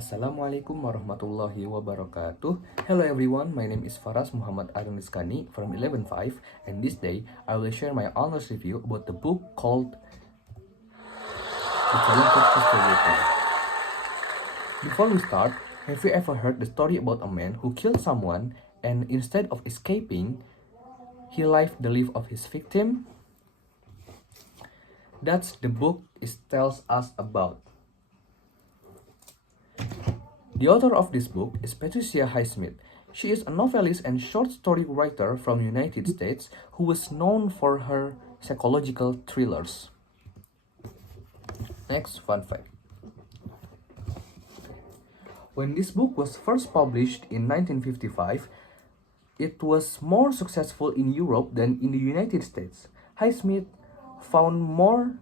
Assalamualaikum warahmatullahi wabarakatuh. Hello everyone, my name is Faras Muhammad Arun Rizkani from 11.5, and this day I will share my honest review about the book called The Talented Mr. Ripley. Before we start, have you ever heard the story about a man who killed someone and instead of escaping, he lived the life of his victim? That's the book tells us about. The author of this book is Patricia Highsmith. She is a novelist and short story writer from the United States who was known for her psychological thrillers. Next fun fact. When this book was first published in 1955, it was more successful in Europe than in the United States. Highsmith found more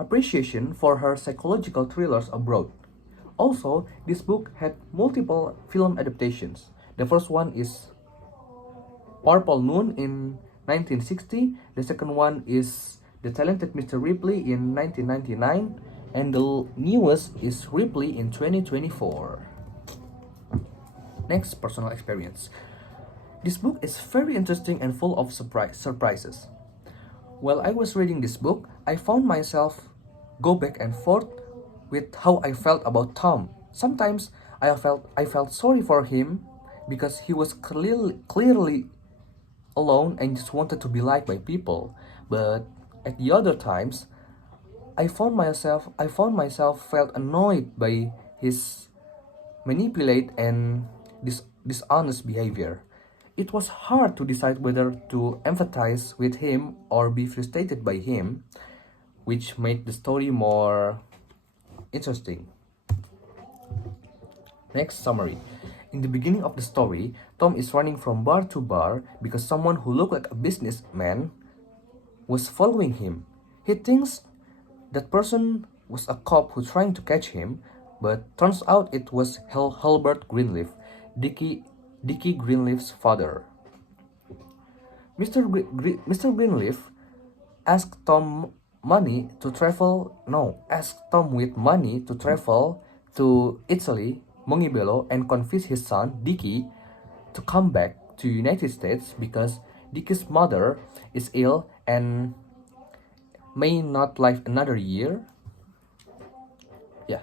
appreciation for her psychological thrillers abroad. Also, this book had multiple film adaptations. The first one is Purple Noon in 1960, the second one is The Talented Mr. Ripley in 1999, and the newest is Ripley in 2024. Next, personal experience. This book is very interesting and full of surprises. While I was reading this book, I found myself go back and forth with how I felt about Tom. Sometimes I felt sorry for him because he was clearly alone and just wanted to be liked by people. But at the other times, I found myself felt annoyed by his manipulate and dishonest behavior. It was hard to decide whether to empathize with him or be frustrated by him, which made the story more interesting. Next, summary. In the beginning of the story, Tom is running from bar to bar because someone who looked like a businessman was following him. He thinks that person was a cop who trying to catch him, but turns out it was Halbert Greenleaf, Dickie Greenleaf's father. Mr. Greenleaf asked Tom with money to travel to Italy, Mongebello, and convince his son, Dickie, to come back to United States because Dickie's mother is ill and may not live another year. Yeah.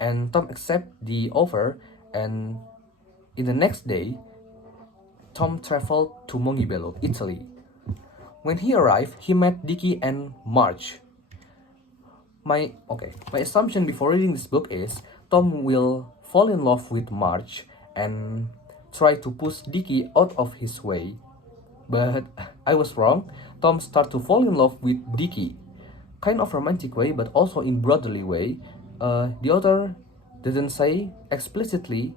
And Tom accepts the offer, and in the next day, Tom traveled to Mongebello, Italy. When he arrived, he met Dickie and Marge. My assumption before reading this book is Tom will fall in love with Marge and try to push Dickie out of his way. But I was wrong. Tom starts to fall in love with Dickie. Kind of romantic way, but also in brotherly way. The author doesn't say explicitly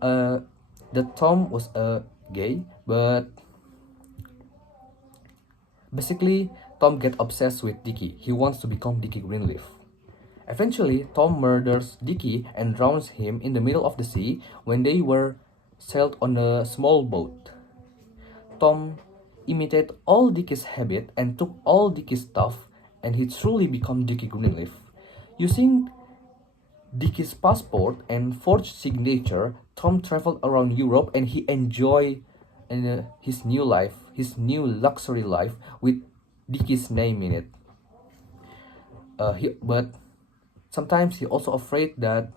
that Tom was gay, but basically, Tom gets obsessed with Dickie. He wants to become Dickie Greenleaf. Eventually, Tom murders Dickie and drowns him in the middle of the sea when they were sailed on a small boat. Tom imitated all Dickie's habit and took all Dickie's stuff, and he truly became Dickie Greenleaf. Using Dickie's passport and forged signature, Tom traveled around Europe and he enjoyed his new life, his new luxury life with Dickie's name in it. But sometimes he also afraid that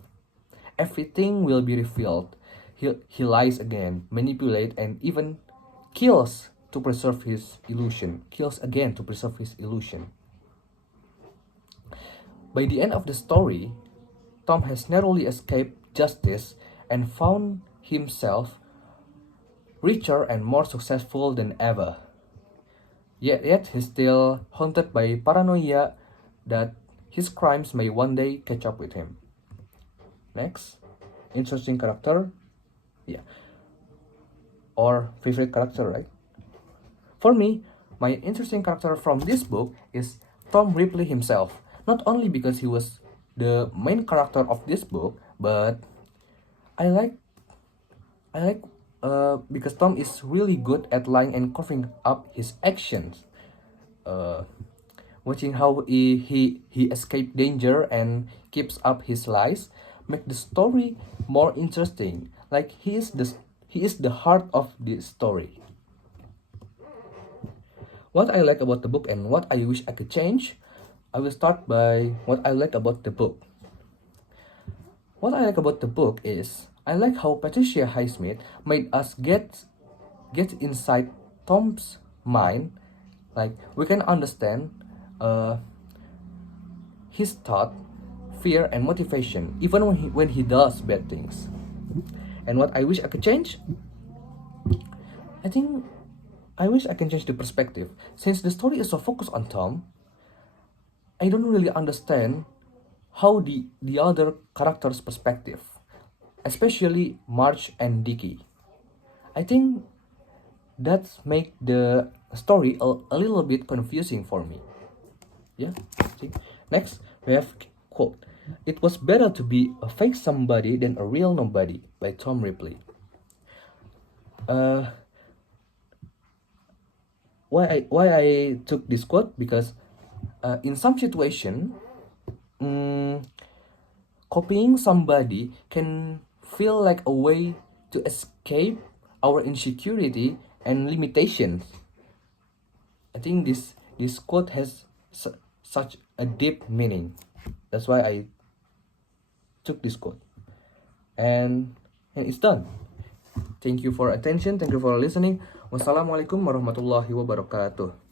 everything will be revealed. He lies again, manipulate, and even kills to preserve his illusion. Kills again to preserve his illusion. By the end of the story, Tom has narrowly escaped justice and found himself richer and more successful than ever. Yet he's still haunted by paranoia that his crimes may one day catch up with him. Next, interesting character. Yeah. Or favorite character, right? For me, my interesting character from this book is Tom Ripley himself. Not only because he was the main character of this book, but I like because Tom is really good at lying and covering up his actions. Watching how he escaped danger and keeps up his lies make the story more interesting. Like he is the heart of the story. What I like about the book and what I wish I could change, I will start by what I like about the book. What I like about the book is I like how Patricia Highsmith made us get inside Tom's mind. Like we can understand his thought, fear, and motivation even when he does bad things. And what I wish I could change, I think I wish I can change the perspective. Since the story is so focused on Tom, I don't really understand how the other characters' perspective, especially Marge and Dickie. I think that's make the story a little bit confusing for me. Yeah. See? Next, we have quote. It was better to be a fake somebody than a real nobody by Tom Ripley. Uh, why I took this quote because in some situation, copying somebody can feel like a way to escape our insecurity and limitations. I think this quote has such a deep meaning. That's why I took this quote. And it's done. Thank you for attention. Thank you for listening. Wassalamualaikum warahmatullahi wabarakatuh.